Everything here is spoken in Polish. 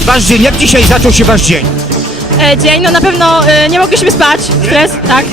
Wasz dzień, jak dzisiaj zaczął się wasz dzień? E, dzień, no na pewno e, nie mogliśmy spać, stres, tak.